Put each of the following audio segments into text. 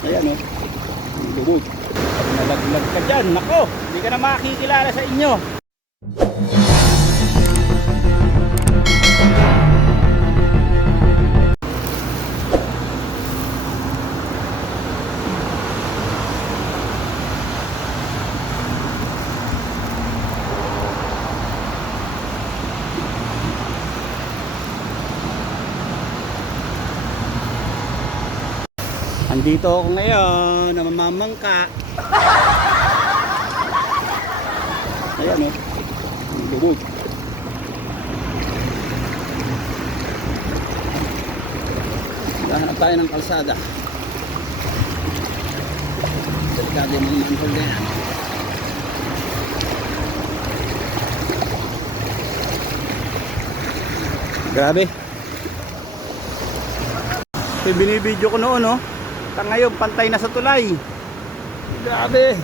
Ayan o. Lubog. Pag nalaglag ka dyan, nako, hindi ka na makikilala sa inyo. Andito ako ngayon, na mamamangka. Ayan o. Lubog. Lahanap tayo ng kalsada. Delikado yung mga manhole na yan. Grabe. Yung binibideo ko noon, no? Hanggang ngayon, pantay na sa tulay. Grabe.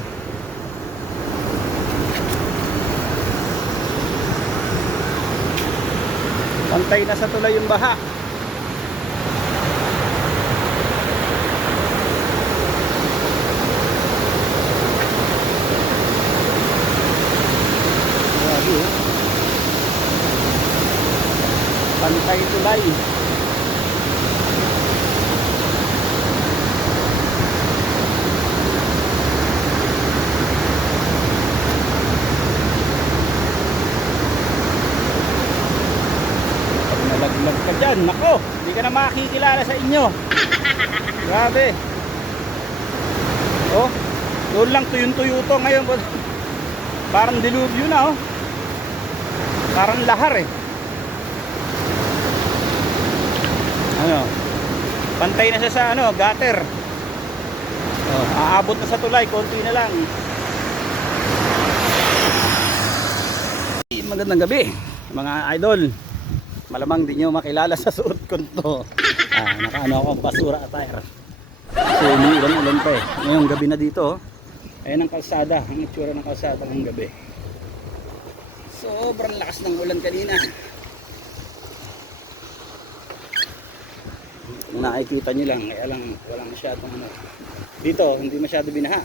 Pantay na sa tulay yung baha. Grabe, oh. Pantay tulay. Pag dyan, nako, hindi ka na makikilala sa inyo. Grabe. Oh, doon lang tuyong-tuyo to ngayon. Parang dilubyo na, oh. Parang lahar, eh. Ano? Pantay na siya sa ano, gutter. Oh, aabot na sa tulay, konti na lang. Magandang gabi, mga idol. Malamang di nyo makilala sa suot ko to. Ah, nakaano ako basura attire. So umiulan-ulan pa eh. Ngayong gabi na dito. oh. Ayan ang kalsada, ang itsura ng kalsada ng gabi. Sobrang lakas ng ulan kanina. Kung nakikita nyo lang, kaya lang walang masyadong ano. Dito, hindi masyado binaha.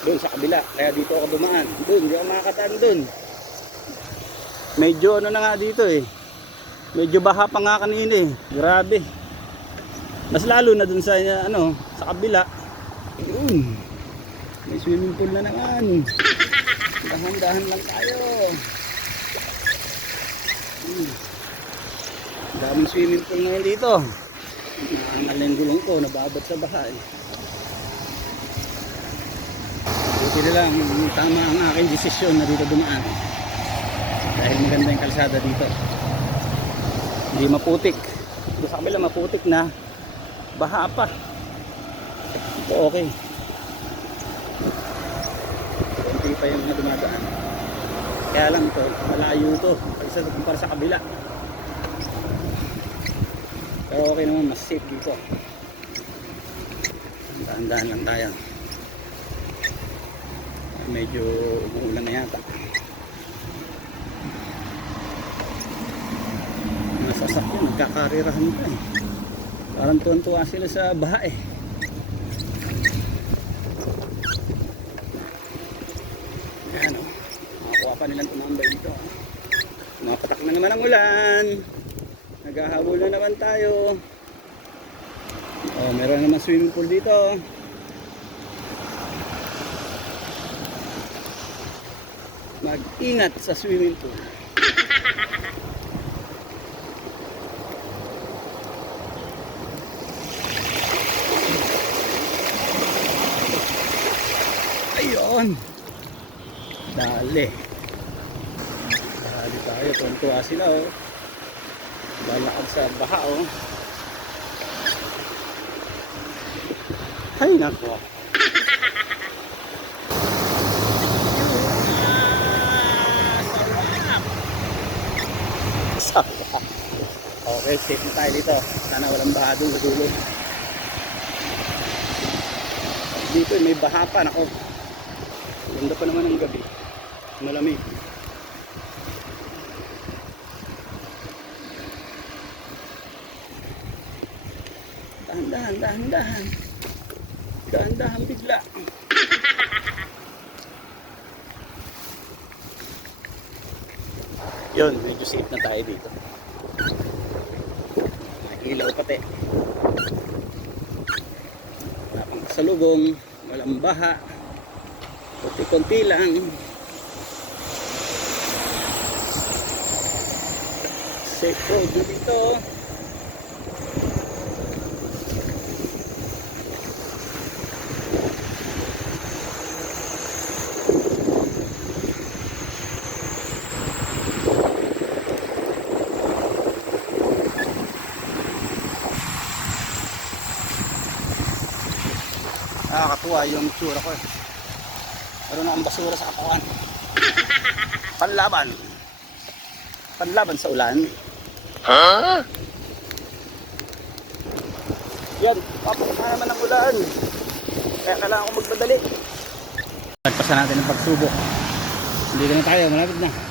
Doon sa kabila, kaya dito ako dumaan. Doon, hindi ako makakataan doon. Medyo ano na nga dito eh. Medyo baha pa nga kanina eh. Grabe. Mas lalo na dun sa ano, sa kabila. Yun. May swimming pool na naman. Dahan-dahan lang tayo. Hmm. Daming swimming pool ngayon dito. Nangalan gulong ko, nababad sa baha eh. Buti na lang, tama ang aking desisyon na dito dumaan. Dahil maganda yung kalsada dito. Hindi maputik. Dito sa kabila maputik na baha pa. Ito okay. Kunti pa yung mga dumadaan. Kaya lang ito, malayo to. Isa kumpara sa kabila. Pero okay naman, mas safe dito. Daan-daan lang tayo. Medyo umuulan na yata. Mga sasakyan, nagkakarirahan pa eh. Parang tuwan-tuwa sila sa baha eh. Ayan o. Makakuha pa nilang tumambay dito. ah. Mapatak na naman ang ulan. Naghahabol na naman tayo. Oh, meron naman swimming pool dito. Mag-ingat sa swimming pool. Ayun. Dali. Dali tayo. Tuntua sila oh. Lalakad sa baha oh. Ay nako. Okay, safe na tayo dito. Sana walang baha doon sa dulo. Dito may baha pa. Nako. Ganda pa naman ng gabi. Malamig. Dahan-dahan. dahan, dahan, dahan. Dahan, dahan bigla. Yun, medyo safe na tayo dito. Ilaw pati. Wala pang kasalubong, walang baha. Kunti-kunti lang. Safe road dito. Nakakatuwa yung tsura ko. eh. Meron na ang basura sa katawan. Panlaban. Panlaban sa ulan. Huh? Yan, papunta na naman ang ulan. Kaya kailangan ko magmadali. Pagpasan natin ang pagsubok. Hindi na tayo, malapit na.